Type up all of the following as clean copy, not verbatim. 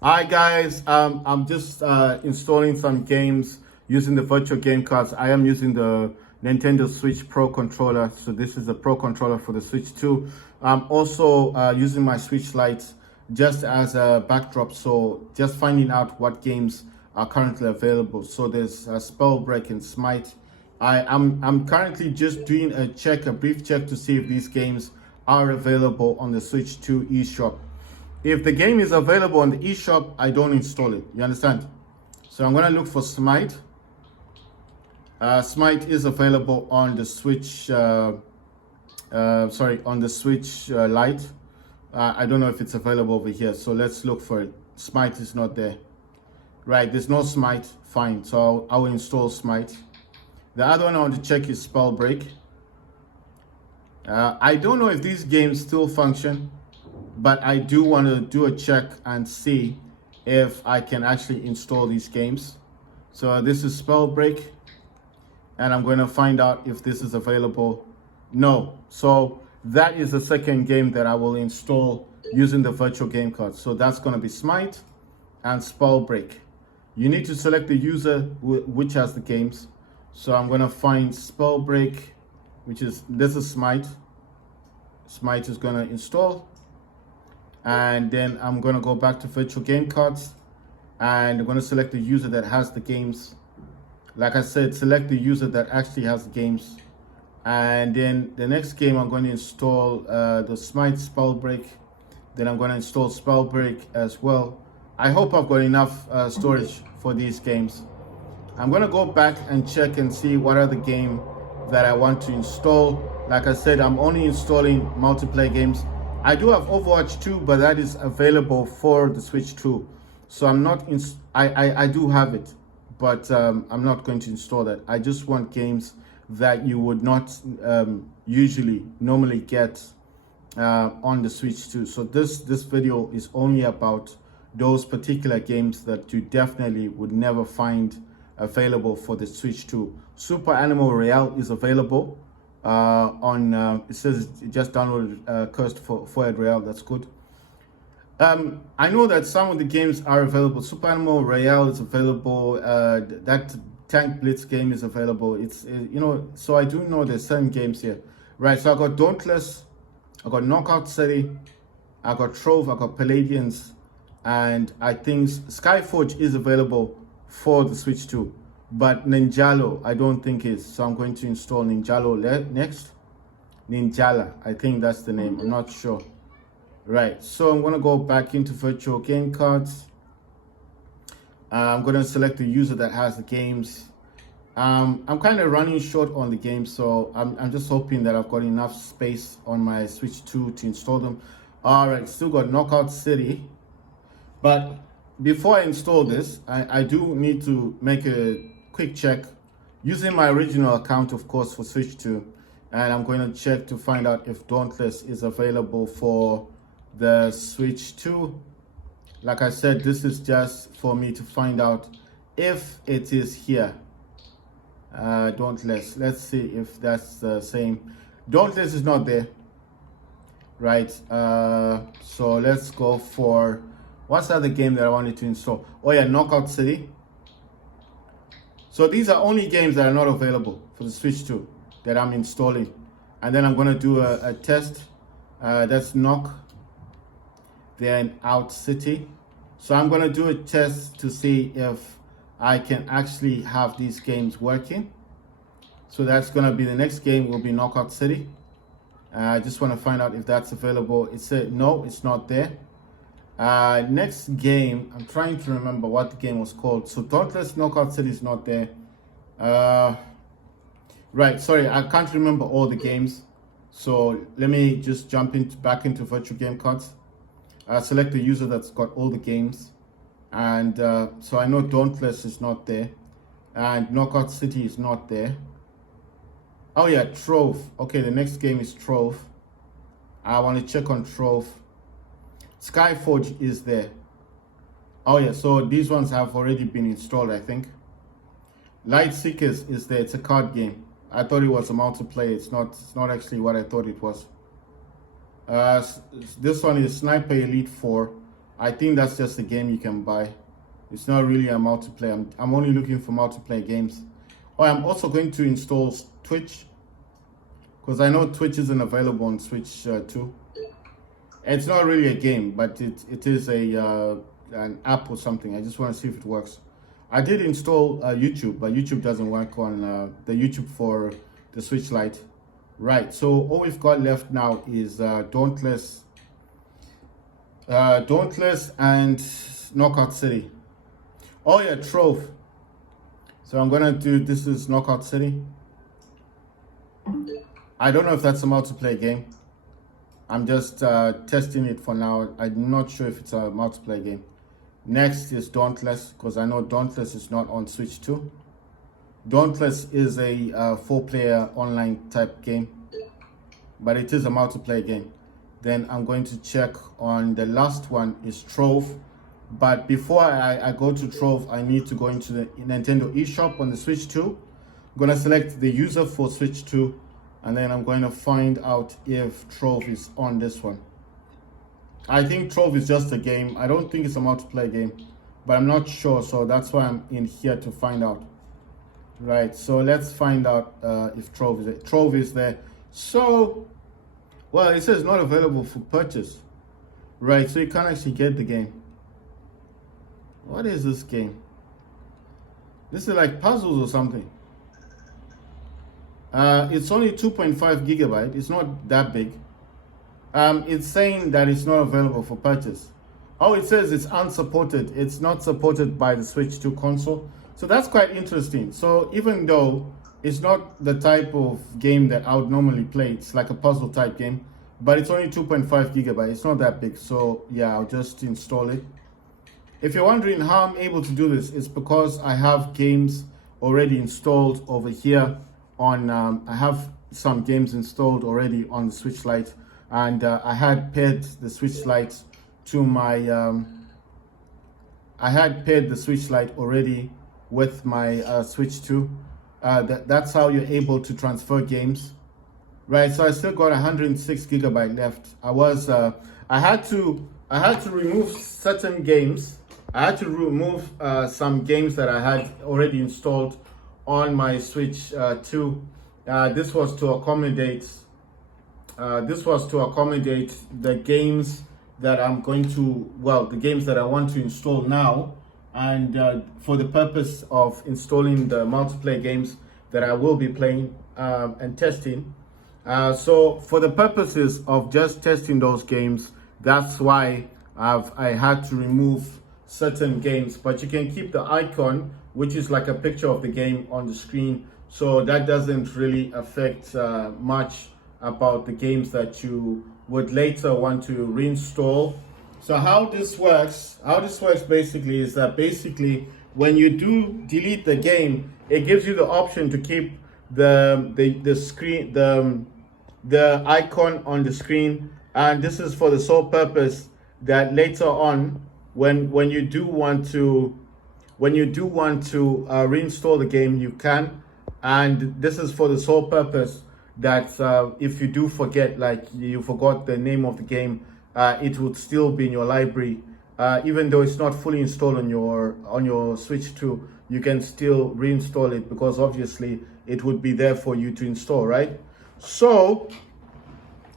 Hi guys, I'm just installing some games using the virtual game cards. I am using the Nintendo Switch Pro controller. So this is the Pro controller for the Switch 2. I'm also using my Switch Lite just as a backdrop. So just finding out what games are currently available. So there's Spellbreak and Smite. I'm currently just doing a brief check to see if these games are available on the Switch 2 eShop. If the game is available on the eShop, I don't install it. You understand? So I'm gonna look for Smite. Smite is available on the Switch. On the Switch Lite. I don't know if it's available over here. So let's look for it. Smite is not there. Right, there's no Smite. Fine. So I will install Smite. The other one I want to check is Spellbreak. I don't know if these games still function, but I do want to do a check and see if I can actually install these games. So this is Spellbreak, and I'm going to find out if this is available. No. So that is the second game that I will install using the virtual game card. So that's going to be Smite and Spellbreak. You need to select the user which has the games. So I'm going to find Spellbreak, this is Smite. Smite is going to install. And then I'm going to go back to virtual game cards, and I'm going to select the user that has the games. Like I said, select the user that actually has the games. And then the next game I'm going to install the Smite Spellbreak. Then I'm going to install Spellbreak as well. I hope I've got enough storage for these games. I'm going to go back and check and see what are the game that I want to install. Like I said, I'm only installing multiplayer games. I do have Overwatch 2, but that is available for the Switch 2. So I'm not I do have it, but I'm not going to install that. I just want games that you would not normally get on the Switch 2. So this video is only about those particular games that you definitely would never find available for the Switch 2. Super Animal Royale is available it says it just downloaded Cursed Forehead Royale. That's good. I know that some of the games are available. Super Animal Royale is available. That Tank Blitz game is available. It's so I do know there's certain games here, right? So I got Dauntless, I got Knockout City, I got Trove, I got Palladians, and I think Skyforge is available for the Switch 2. But Ninjalo, I don't think is. So I'm going to install Ninjalo next. Ninjala, I think that's the name. I'm not sure. Right, so I'm going to go back into virtual game cards. I'm going to select the user that has the games. I'm kind of running short on the game, so I'm just hoping that I've got enough space on my Switch 2 to install them. All right, still got Knockout City. But before I install this, I do need to make a quick check using my original account, of course, for Switch 2. And I'm going to check to find out if Dauntless is available for the Switch 2. Like I said, this is just for me to find out if it is here. Dauntless. Let's see if that's the same. Dauntless is not there. Right. So let's go for... What's the other game that I wanted to install? Oh yeah, Knockout City. So these are only games that are not available for the Switch 2 that I'm installing. And then I'm going to do a test. That's Knock, then Out City. So I'm going to do a test to see if I can actually have these games working. So that's going to be the next game will be Knockout City. I just want to find out if that's available. It said no, it's not there. Next game, I'm trying to remember what the game was called. So Dauntless, Knockout City is not there. Right, sorry, I can't remember all the games. So let me just jump back into virtual game cards. Select the user that's got all the games. And so I know Dauntless is not there. And Knockout City is not there. Oh yeah, Trove. Okay, the next game is Trove. I want to check on Trove. Skyforge is there. Oh yeah, so these ones have already been installed, I think. Light Seekers is there. It's a card game. I thought it was a multiplayer. It's not actually what I thought it was. This one is Sniper Elite 4. I think that's just a game you can buy. It's not really a multiplayer. I'm only looking for multiplayer games. Oh, I'm also going to install Twitch, because I know Twitch isn't available on Switch too. It's not really a game, but it is an app or something. I just want to see if it works. I did install YouTube, but YouTube doesn't work on the YouTube for the Switch Lite. Right, so all we've got left now is Dauntless and Knockout City. Oh yeah, Trove. So I'm gonna do, this is Knockout City. I don't know if that's a multiplayer game. I'm just testing it for now. I'm not sure if it's a multiplayer game. Next is Dauntless, because I know Dauntless is not on Switch 2. Dauntless is a 4-player online type game, but it is a multiplayer game. Then I'm going to check on the last one is Trove. But before I go to Trove, I need to go into the Nintendo eShop on the Switch 2. I'm going to select the user for Switch 2, and then I'm going to find out if Trove is on this one. I think Trove is just a game. I don't think it's a multiplayer game, but I'm not sure, so that's why I'm in here to find out. Right, so let's find out if Trove is there. Trove is there. So, well, it says not available for purchase. Right, so you can't actually get the game. What is this game? This is like puzzles or something. It's only 2.5 gigabyte. It's not that big. It's saying that it's not available for purchase. Oh, it says it's unsupported. It's not supported by the Switch 2 console. So that's quite interesting. So even though it's not the type of game that I would normally play, it's like a puzzle type game, but it's only 2.5 gigabyte. It's not that big. So yeah, I'll just install it. If you're wondering how I'm able to do this, it's because I have games already installed over here on, I have some games installed already on the Switch Lite, and I had paired the Switch Lite to my, I had paired the Switch Lite already with my Switch 2. That's how you're able to transfer games. Right, so I still got 106 gigabyte left. I had to remove certain games. I had to remove some games that I had already installed on my Switch 2. This was to accommodate the games that I'm going to, well, the games that I want to install now, and for the purpose of installing the multiplayer games that I will be playing and testing. So for the purposes of just testing those games, that's why I had to remove certain games, but you can keep the icon, which is like a picture of the game on the screen, so that doesn't really affect much about the games that you would later want to reinstall. So how this works basically is that when you do delete the game, it gives you the option to keep the screen, the icon on the screen, and this is for the sole purpose that later on, when you do want to reinstall the game, you can. And this is for the sole purpose that if you do forget, like you forgot the name of the game, it would still be in your library, even though it's not fully installed on your Switch 2. You can still reinstall it, because obviously it would be there for you to install, right? So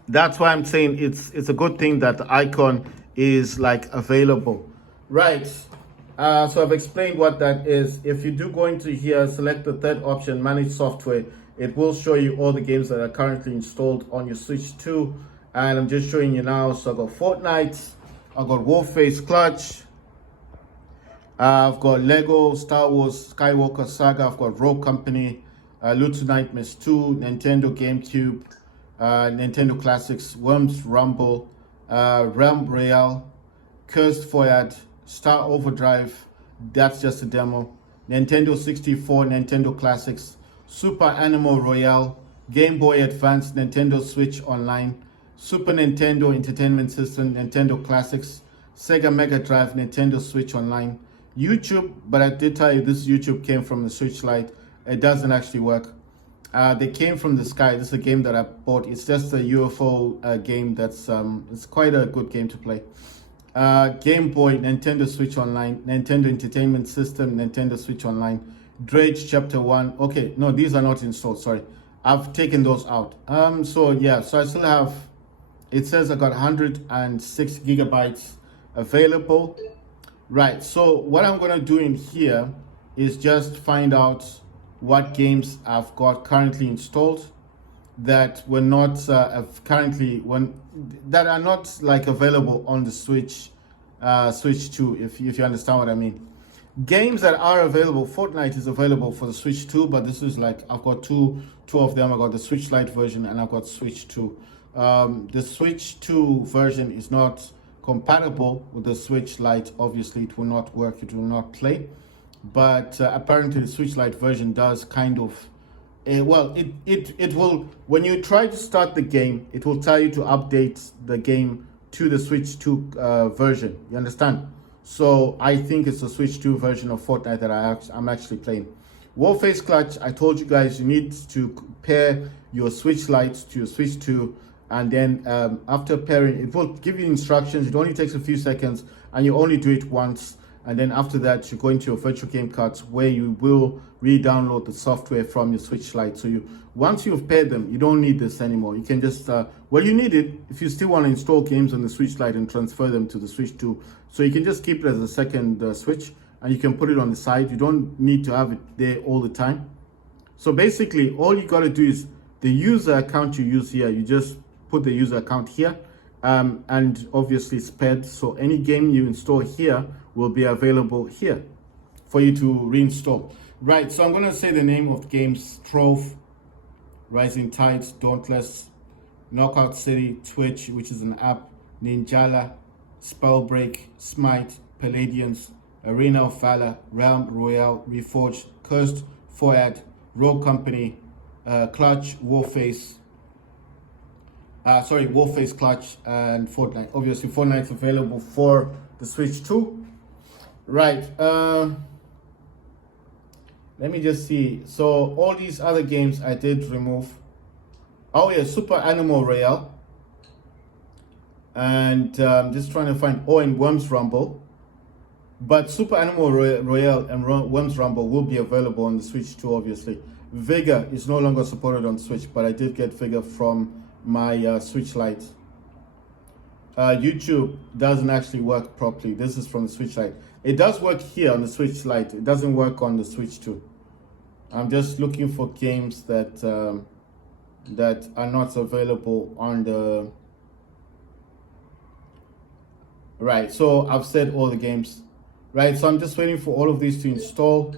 that's why I'm saying it's a good thing that the icon is like available. Right, so I've explained what that is. If you do go into here, select the third option, manage software, it will show you all the games that are currently installed on your Switch 2. And I'm just showing you now. So I've got Fortnite, I've got Warface Clutch, I've got Lego Star Wars Skywalker Saga, I've got Rogue Company, Little Nightmares 2, Nintendo GameCube, Nintendo Classics, Worms Rumble, Realm Royale, Cursed Voyage, Star Overdrive, that's just a demo, Nintendo 64, Nintendo Classics, Super Animal Royale, Game Boy Advance, Nintendo Switch Online, Super Nintendo Entertainment System, Nintendo Classics, Sega Mega Drive, Nintendo Switch Online, YouTube, but I did tell you this YouTube came from the Switch Lite. It doesn't actually work. They came from the sky. This is a game that I bought. It's just a UFO game that's it's quite a good game to play. Game Boy, Nintendo Switch Online, Nintendo Entertainment System, Nintendo Switch Online, Dredge Chapter 1. Okay, no, these are not installed, sorry. I've taken those out. So yeah, so I still have, it says I got 106 gigabytes available. Right, so what I'm gonna do in here is just find out what games I've got currently installed that were not that are not like available on the Switch, Switch 2, if you understand what I mean. Games that are available, Fortnite is available for the Switch 2, but this is like, I've got two of them. I got the Switch Lite version and I've got Switch 2. The Switch 2 version is not compatible with the Switch Lite. Obviously, it will not work, it will not play. But apparently the Switch Lite version does kind of, well, it will, when you try to start the game, it will tell you to update the game to the Switch 2 version. You understand? So I think it's the Switch 2 version of Fortnite that I'm actually playing. Warface Clutch, I told you guys you need to pair your Switch Lite to your Switch 2, and then after pairing, it will give you instructions. It only takes a few seconds, and you only do it once. And then after that, you go into your virtual game cards where you will re-download the software from your Switch Lite. So once you've paired them, you don't need this anymore. You can just, well, you need it if you still want to install games on the Switch Lite and transfer them to the Switch 2. So you can just keep it as a second Switch, and you can put it on the side. You don't need to have it there all the time. So basically, all you got to do is the user account you use here, you just put the user account here, and obviously it's paired. So any game you install here will be available here for you to reinstall. Right, so I'm going to say the name of games: Trove, Rising Tides, Dauntless, Knockout City, Twitch, which is an app, Ninjala, Spellbreak, Smite, Palladians, Arena of Valor, Realm Royale, Reforged, Cursed, Foad, Rogue Company, Clutch, Warface, Warface, Clutch, and Fortnite. Obviously, Fortnite's available for the Switch 2. Right, let me just see. So all these other games I did remove. Oh yeah, Super Animal Royale. And just trying to find, and Worms Rumble. But Super Animal Royale and Worms Rumble will be available on the Switch 2, obviously. Vigor is no longer supported on Switch, but I did get Vigor from my Switch Lite. YouTube doesn't actually work properly. This is from the Switch Lite. It does work here on the Switch Lite. It doesn't work on the Switch 2. I'm just looking for games that that are not available on the... Right, so I've said all the games. Right, so I'm just waiting for all of these to install.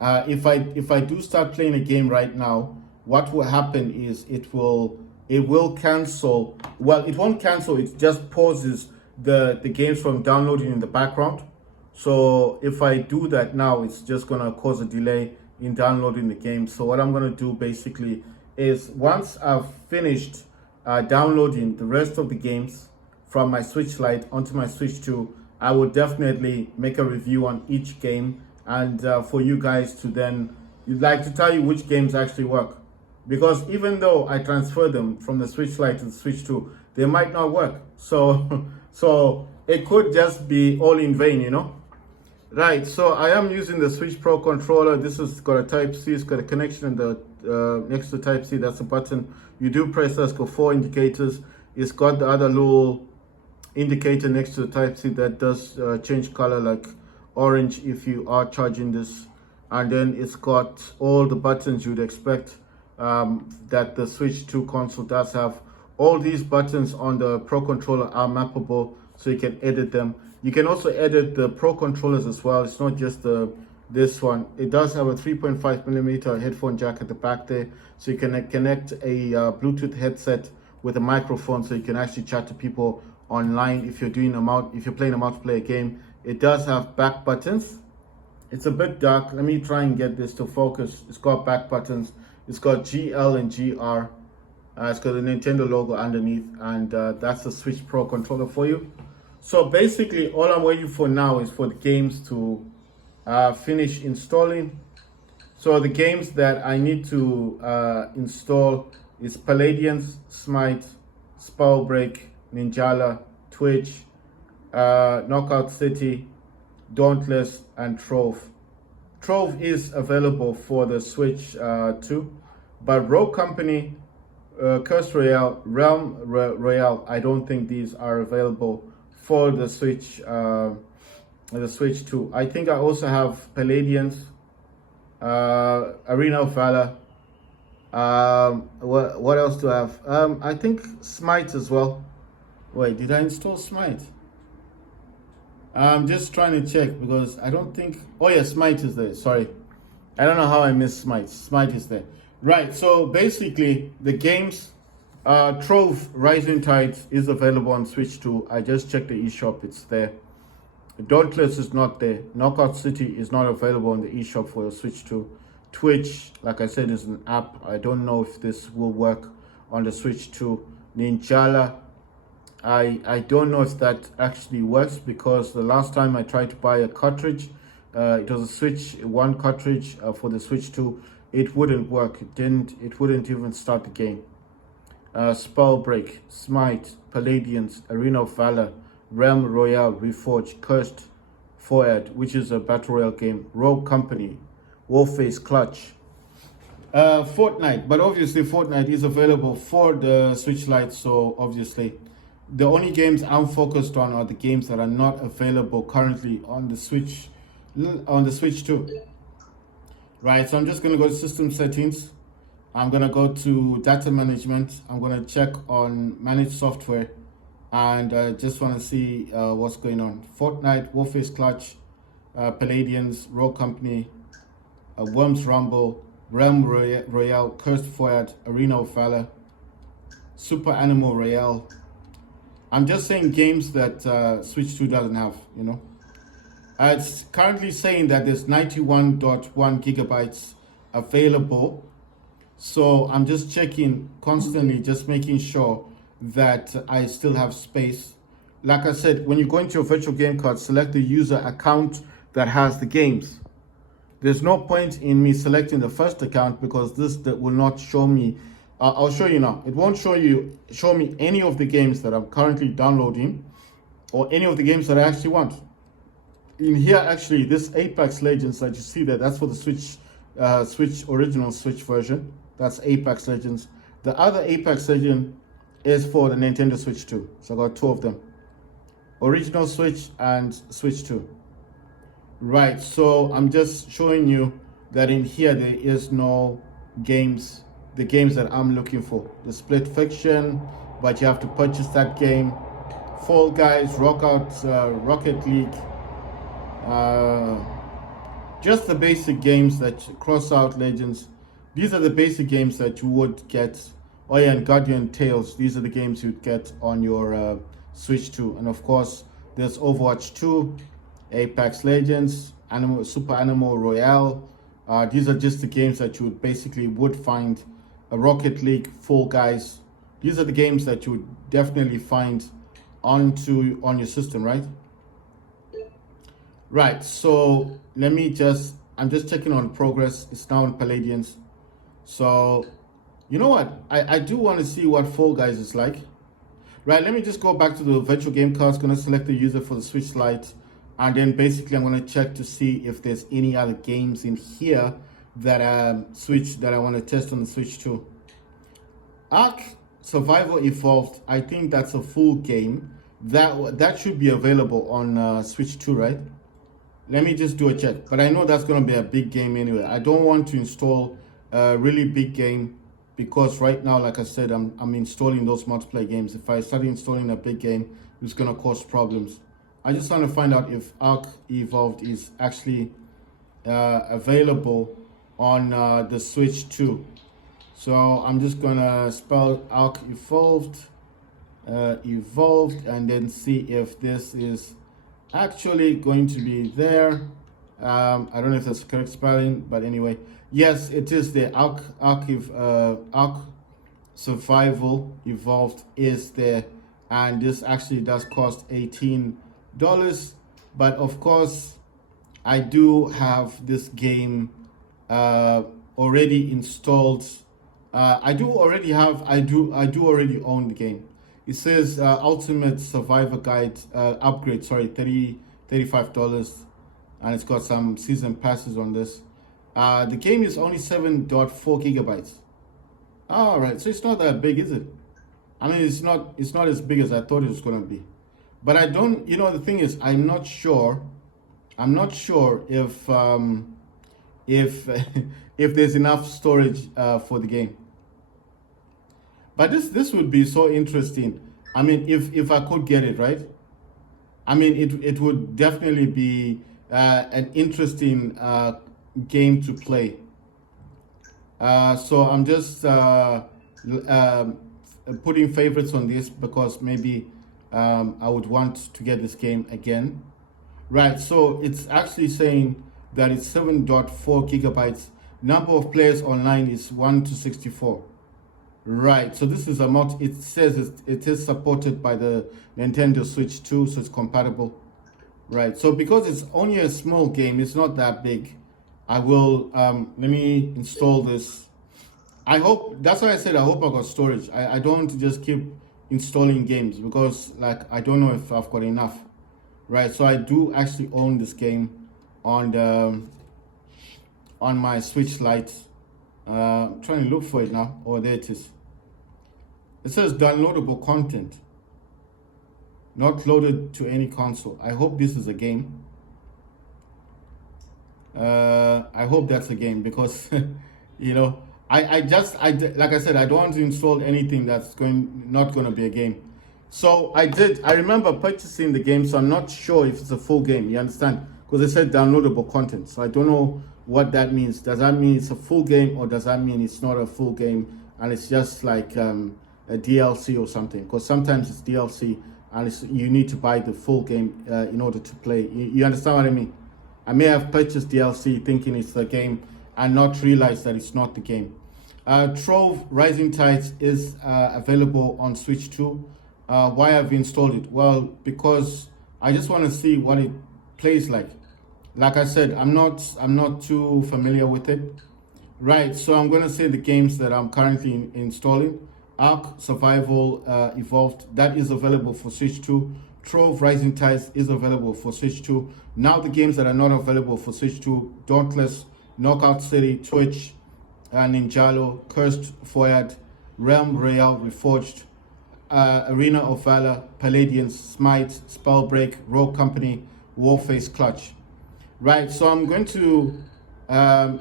If I do start playing a game right now, what will happen is it will cancel. Well, it won't cancel, it just pauses the games from downloading in the background. So if I do that now, it's just gonna cause a delay in downloading the game. So what I'm gonna do basically is, once I've finished downloading the rest of the games from my Switch Lite onto my Switch 2, I will definitely make a review on each game, and for you guys to then, like, to tell you which games actually work. Because even though I transfer them from the Switch Lite to the Switch 2, they might not work. So so it could just be all in vain, you know. Right, so I am using the Switch Pro controller. This has got a Type-C, it's got a connection in the next to Type-C. That's a button. You do press that, it's got 4 indicators. It's got the other little indicator next to the Type-C that does change color, like orange if you are charging this. And then it's got all the buttons you'd expect that the Switch 2 console does have. All these buttons on the Pro controller are mappable, so you can edit them. You can also edit the Pro controllers as well. It's not just this one. It does have a 3.5mm headphone jack at the back there, so you can connect a Bluetooth headset with a microphone, so you can actually chat to people online if you're playing a multiplayer game. It does have back buttons. It's a bit dark. Let me try and get this to focus. It's got back buttons. It's got GL and GR. It's got the Nintendo logo underneath, and that's the Switch Pro controller for you. So basically, all I'm waiting for now is for the games to finish installing. So the games that I need to install is Palladians, Smite, Spellbreak, Ninjala, Twitch, Knockout City, Dauntless, and Trove. Trove is available for the Switch 2, but Rogue Company, Curse Royale, Realm Royale, I don't think these are available for the Switch 2. I think I also have Palladians, Arena of Valor. What else do I have? I think Smite as well. Wait, did I install Smite? I'm just trying to check because I don't think. Oh yeah, Smite is there. Sorry, I don't know how I missed Smite. Smite is there. Right. So basically, the games, Trove Rising Tides is available on Switch 2. I just checked the eShop. It's there. Dauntless is not there. Knockout City is not available on the eShop for the Switch 2. Twitch, like I said, is an app. I don't know if this will work on the Switch 2. Ninjala, I don't know if that actually works because the last time I tried to buy a cartridge, it was a Switch 1 cartridge for the Switch 2. It wouldn't work. It wouldn't even start the game. Spellbreak, Smite, Palladians, Arena of Valor, Realm Royale, Reforged, Cursed Forward, which is a battle royale game, Rogue Company, Warface, Clutch, Fortnite. But obviously Fortnite is available for the Switch Lite, so obviously the only games I'm focused on are the games that are not available currently on the Switch 2. Right, so I'm just going to go to System Settings. I'm going to go to Data Management. I'm going to check on Manage Software, and I just want to see what's going on. Fortnite, Warface, Clutch, Palladians, Rogue Company, Worms Rumble, Realm Royale, Cursed Forward, Arena of Valor, Super Animal Royale. I'm just saying games that Switch 2 doesn't have, you know. It's currently saying that there's 91.1 gigabytes available. So I'm just checking constantly, just making sure that I still have space. Like I said, when you go into your virtual game card, select the user account that has the games. There's no point in me selecting the first account because this that will not show me. I'll show you now. It won't show me any of the games that I'm currently downloading or any of the games that I actually want. In here, actually, this Apex Legends that you see there, that's for the Switch original Switch version. That's Apex Legends. The other Apex Legend is for the Nintendo Switch 2. So I got two of them. Original Switch and Switch 2. Right, so I'm just showing you that in here there is no games, the games that I'm looking for. The Split Fiction, but you have to purchase that game. Fall Guys, Rocket League, just the basic games that Crossout Legends. These are the basic games that you would get. Oh yeah, and Guardian Tales. These are the games you'd get on your Switch 2. And of course, there's Overwatch 2, Apex Legends, Super Animal Royale. These are just the games that you would find. A Rocket League, Fall Guys. These are the games that you would definitely find on your system, right? Right, so I'm just checking on progress. It's now on Palladians. So, you know what? I do want to see what Fall Guys is like. Right, let me just go back to the virtual game cards. Going to select the user for the Switch Lite. And then basically I'm going to check to see if there's any other games in here that I want to test on the Switch 2. Ark Survival Evolved, I think that's a full game. That should be available on Switch 2, right? Let me just do a check. But I know that's going to be a big game anyway. I don't want to install a really big game because right now, like I said, I'm installing those multiplayer games. If I start installing a big game, it's going to cause problems. I just want to find out if Ark Evolved is actually available on the Switch 2. So I'm just going to spell Ark Evolved, and then see if this is actually going to be there. I don't know if that's correct spelling, but anyway, yes, it is the Ark Survival Evolved is there, and this actually does cost $18. But of course, I do have this game already installed. I do already own the game. It says Ultimate Survivor Guide upgrade, sorry, $35, and it's got some season passes on this. The game is only 7.4 gigabytes. All right, so it's not that big, is it? I mean, it's not as big as I thought it was gonna be. But I don't, you know, the thing is, I'm not sure if if there's enough storage for the game. But this would be so interesting. I mean, if I could get it, right? I mean, it would definitely be an interesting game to play. So I'm just putting favorites on this because maybe I would want to get this game again. Right, so it's actually saying that it's 7.4 gigabytes. Number of players online is 1 to 64. Right, so this is a it says it is supported by the Nintendo Switch 2, so it's compatible. Right, so because it's only a small game, it's not that big. I will, let me install this. I hope, that's why I said I hope I got storage. I don't want to just keep installing games because like I don't know if I've got enough. Right, so I do actually own this game on my Switch Lite. I'm trying to look for it now. Oh, there it is. It says downloadable content, not loaded to any console. I hope this is a game. I hope that's a game because you know, I like I said, I don't want to install anything that's not going to be a game. So I remember purchasing the game, so I'm not sure if it's a full game, you understand? Because it said downloadable content. So I don't know what that means. Does that mean it's a full game or does that mean it's not a full game and it's just like a DLC or something? Because sometimes it's DLC and you need to buy the full game in order to play. You understand what I mean? I may have purchased DLC thinking it's the game and not realize that it's not the game. Trove Rising Tides is available on Switch 2. Why have you installed it? Well, because I just want to see what it plays like. Like I said, I'm not too familiar with it. Right, so I'm going to say the games that I'm currently installing. Ark Survival Evolved, that is available for Switch 2. Trove Rising Tides is available for Switch 2. Now the games that are not available for Switch 2, Dauntless, Knockout City, Twitch, Ninjalo, Cursed Foyard, Realm Royale Reforged, Arena of Valor, Palladians, Smite, Spellbreak, Rogue Company, Warface Clutch. Right, so I'm going to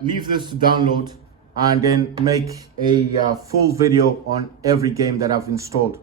leave this to download and then make a full video on every game that I've installed.